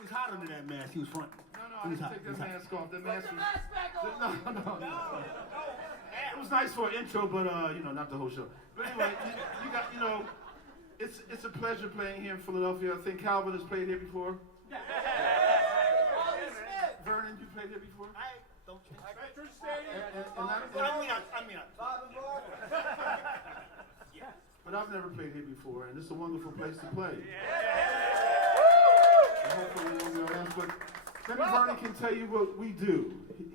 was hot under that mask. He was front. No, I didn't take that mask off. That mask was... No. It was nice for an intro, but, not the whole show. But anyway, you got, it's a pleasure playing here in Philadelphia. I think Calvin has played here before. Vernon, you played here before? I don't. I mean. But I've never played here before, and it's a wonderful place to play. Hopefully, but maybe Vernon can tell you what we do.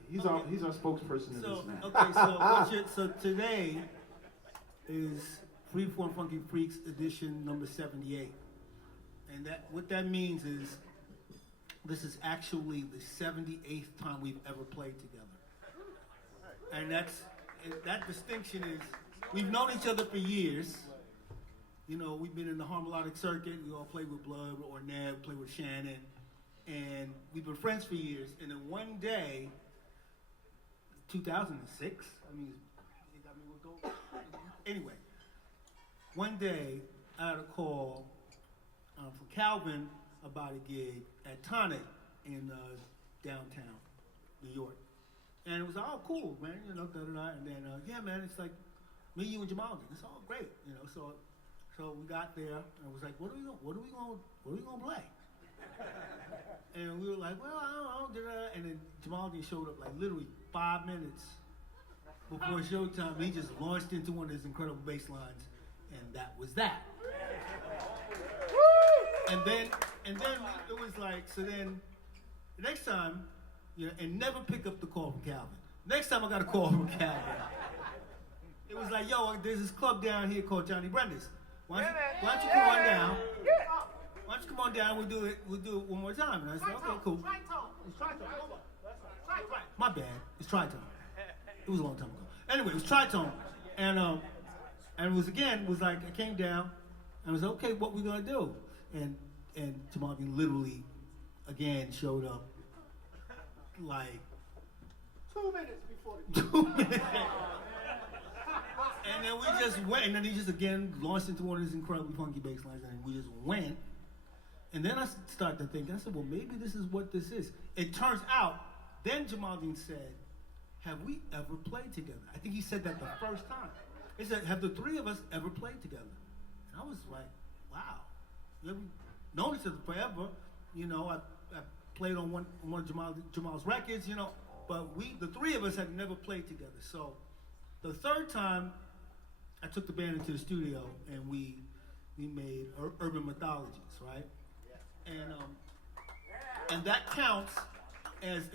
He's our spokesperson in this now. Okay, so today is Freeform Funky Freqs edition number 78, and what that means is this is actually the 78th time we've ever played together, and that distinction is we've known each other for years. We've been in the harmonic circuit. We all played with Blood or Neb, played with Shannon, and we've been friends for years. And then one day, 2006. Anyway, one day I had a call from Calvin about a gig at Tonic in downtown New York, and it was all cool, man. And then yeah, man, it's like me, you, and Jamaaladeen. It's all great, So we got there and was like, what are we gonna play? And we were like, well, I don't. And then Jamaaladeen showed up like literally 5 minutes before showtime. He just launched into one of his incredible bass lines, and that was that. And then it was like, so then the next time, and never pick up the call from Calvin. Next time I got a call from Calvin, it was like, yo, there's this club down here called Johnny Brenda's. Why don't you come on down? Why don't you come on down? We'll do it one more time. And I said, okay, cool. It's Tritone. My bad. It's Tritone. It was a long time ago. Anyway, it was Tritone. And it was like, I came down and I was like, okay, what we gonna do? And Jamaaladeen literally again showed up like 2 minutes before the 2 minutes. And then we just went, and then he just again launched into one of his incredibly funky bass lines, and we just went. And then I started to think, I said, well, maybe this is what this is. It turns out, then Jamaaladeen said, have we ever played together? I think he said that the first time. He said, have the three of us ever played together? And I was like, wow. We've known each other forever. I played on one of Jamal's records, but the three of us had never played together. So the third time, I took the band into the studio and we made Urban Mythologies, right? And that counts as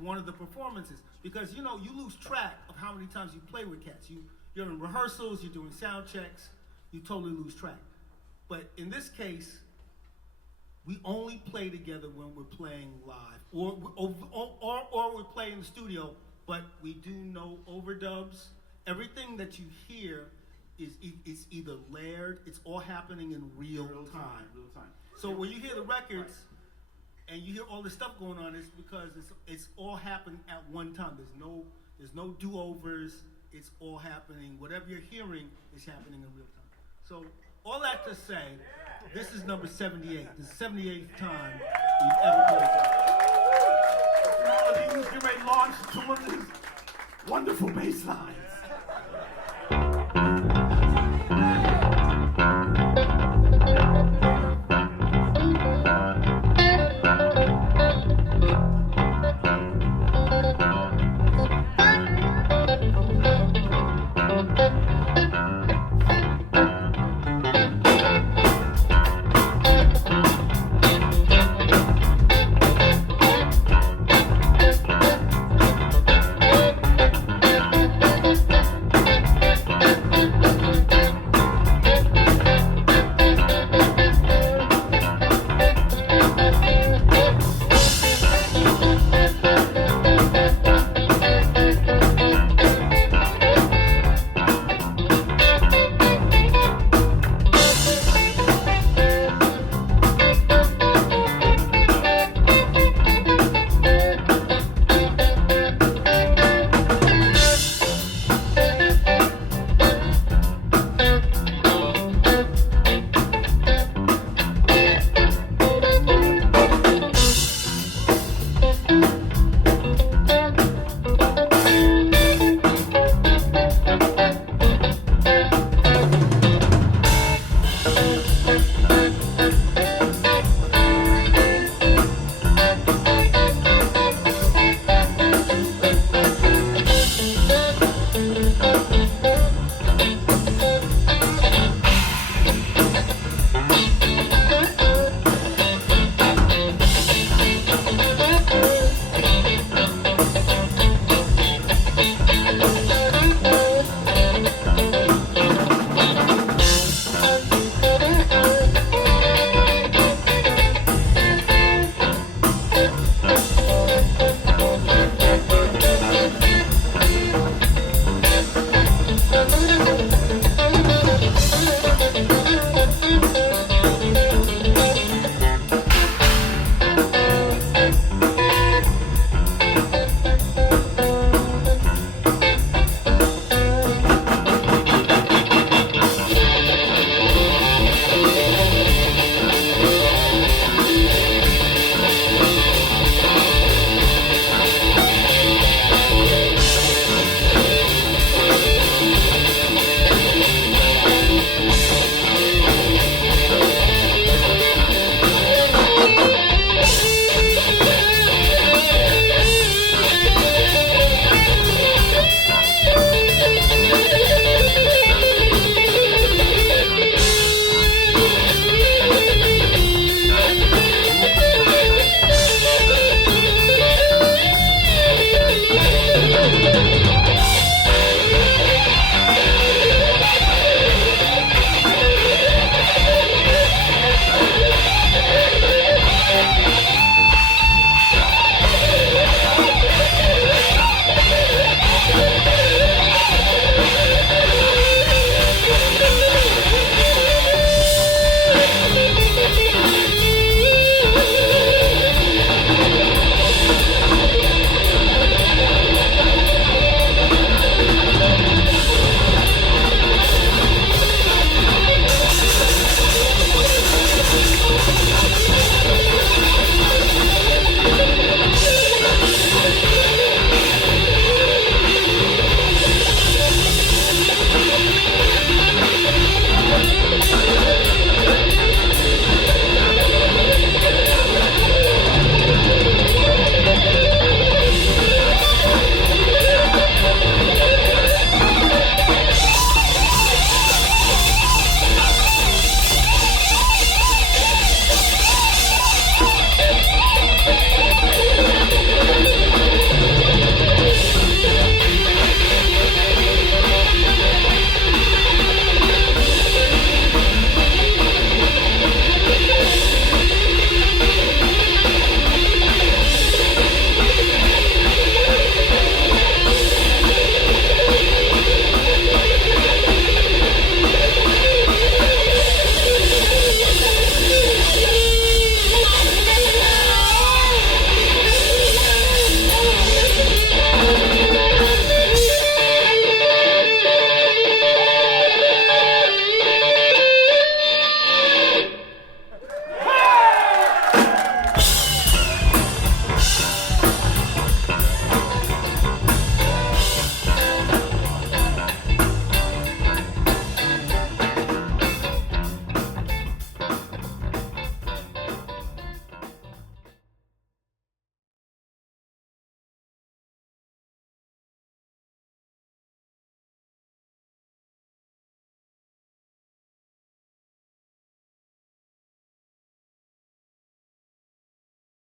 one of the performances, because you lose track of how many times you play with cats. You're in rehearsals, you're doing sound checks, you totally lose track. But in this case, we only play together when we're playing live, or we play in the studio. But we do no overdubs. Everything that you hear is either layered. It's all happening in real time. So when you hear the records and you hear all this stuff going on, it's because it's all happening at one time. There's no do-overs. It's all happening. Whatever you're hearing is happening in real time. So all that to say, this is number 78. This is the 78th time we've ever played together. He's getting ready to launch to one of these wonderful bass lines.